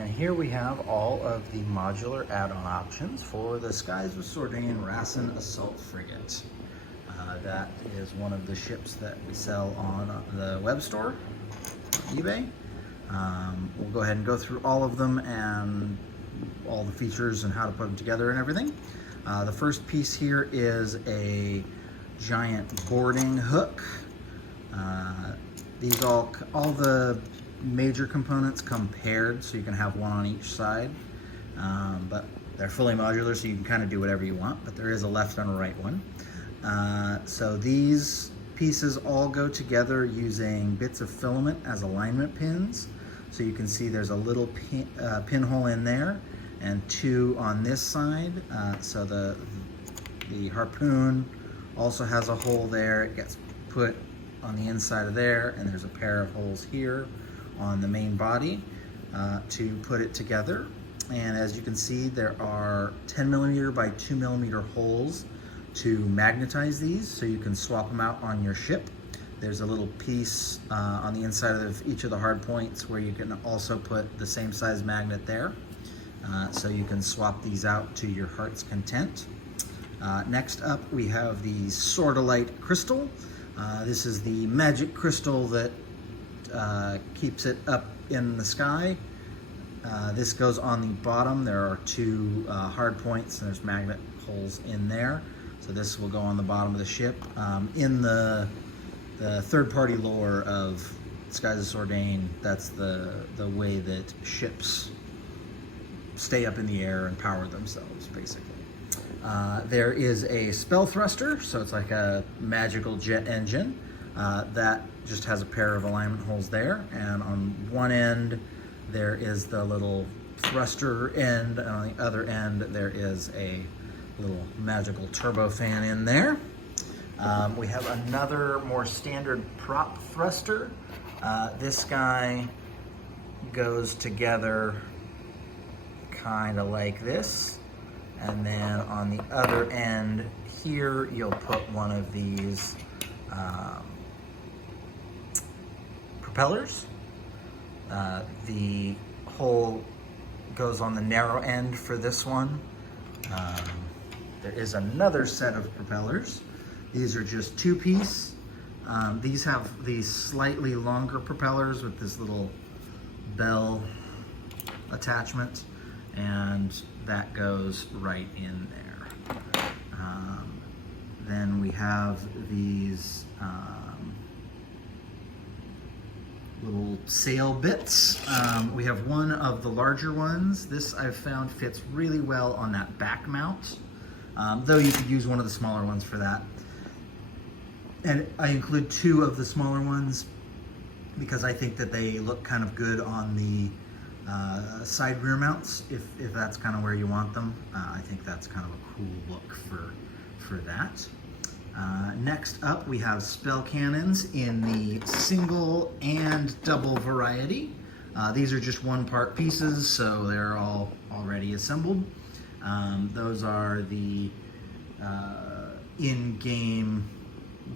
And here we have all of the modular add-on options for the Skies with Sordane Rassen Assault Frigate. That is one of the ships that we sell on the web store, eBay. We'll go ahead and go through all of them and all the features and how to put them together and everything. The first piece here is a giant boarding hook. These all the major components come paired, so you can have one on each side, but they're fully modular, so you can kind of do whatever you want, but there is a left and a right one. So these pieces all go together using bits of filament as alignment pins. So you can see there's a little pinhole in there and two on this side. So the harpoon also has a hole there. It gets put on the inside of there, and there's a pair of holes here on the main body to put it together. And as you can see, there are 10mm by 2mm holes to magnetize these, so you can swap them out on your ship. There's a little piece on the inside of each of the hard points where you can also put the same size magnet there, so you can swap these out to your heart's content. Next up, we have the Sordalite crystal. This is the magic crystal that keeps it up in the sky. This goes on the bottom. There are two hard points, and there's magnet holes in there. So this will go on the bottom of the ship. In the third-party lore of Skies of Sordane, that's the way that ships stay up in the air and power themselves, basically. There is a spell thruster, so it's like a magical jet engine. That just has a pair of alignment holes there, and on one end there is the little thruster end, and on the other end there is a little magical turbo fan in there. We have another more standard prop thruster. This guy goes together kind of like this, and then on the other end here you'll put one of these propellers. The hole goes on the narrow end for this one. There is another set of propellers. These are just two-piece. These have these slightly longer propellers with this little bell attachment, and that goes right in there. Then we have these little sail bits. We have one of the larger ones. This I've found fits really well on that back mount, though you could use one of the smaller ones for that. And I include two of the smaller ones because I think that they look kind of good on the side rear mounts, if that's kind of where you want them. I think that's kind of a cool look for that. Next up, we have spell cannons in the single and double variety. These are just one-part pieces, so they're all already assembled. Those are the in-game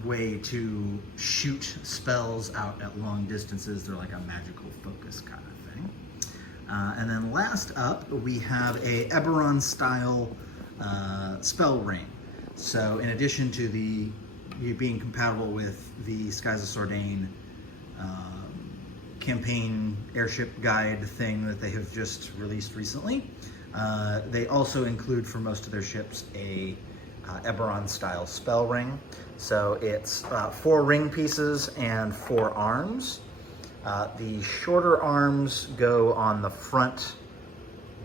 way to shoot spells out at long distances. They're like a magical focus kind of thing. And then last up, we have a Eberron style spell ring. So in addition to you being compatible with the Skies of Sordane campaign airship guide thing that they have just released recently, they also include for most of their ships a Eberron style spell ring. So it's 4 ring pieces and 4 arms. The shorter arms go on the front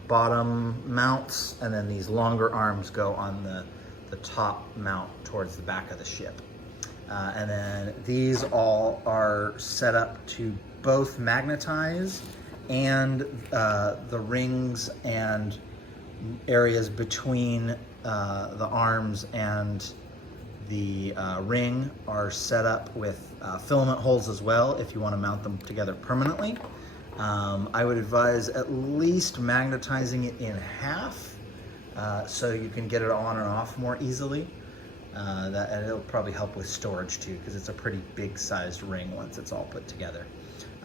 bottom mounts, and then these longer arms go on the top mount towards the back of the ship. And then these all are set up to both magnetize, and the rings and areas between the arms and the ring are set up with filament holes as well if you want to mount them together permanently. I would advise at least magnetizing it in half so you can get it on and off more easily. And it'll probably help with storage too, because it's a pretty big sized ring once it's all put together.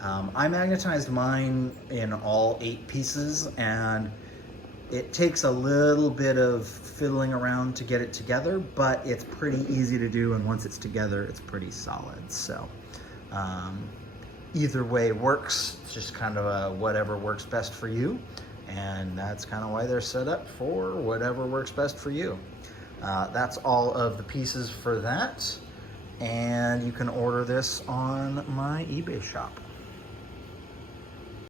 I magnetized mine in all 8 pieces, and it takes a little bit of fiddling around to get it together, but it's pretty easy to do, and once it's together, it's pretty solid. So either way works. It's just kind of a whatever works best for you, and that's kind of why they're set up for whatever works best for you. That's all of the pieces for that, and you can order this on my eBay shop.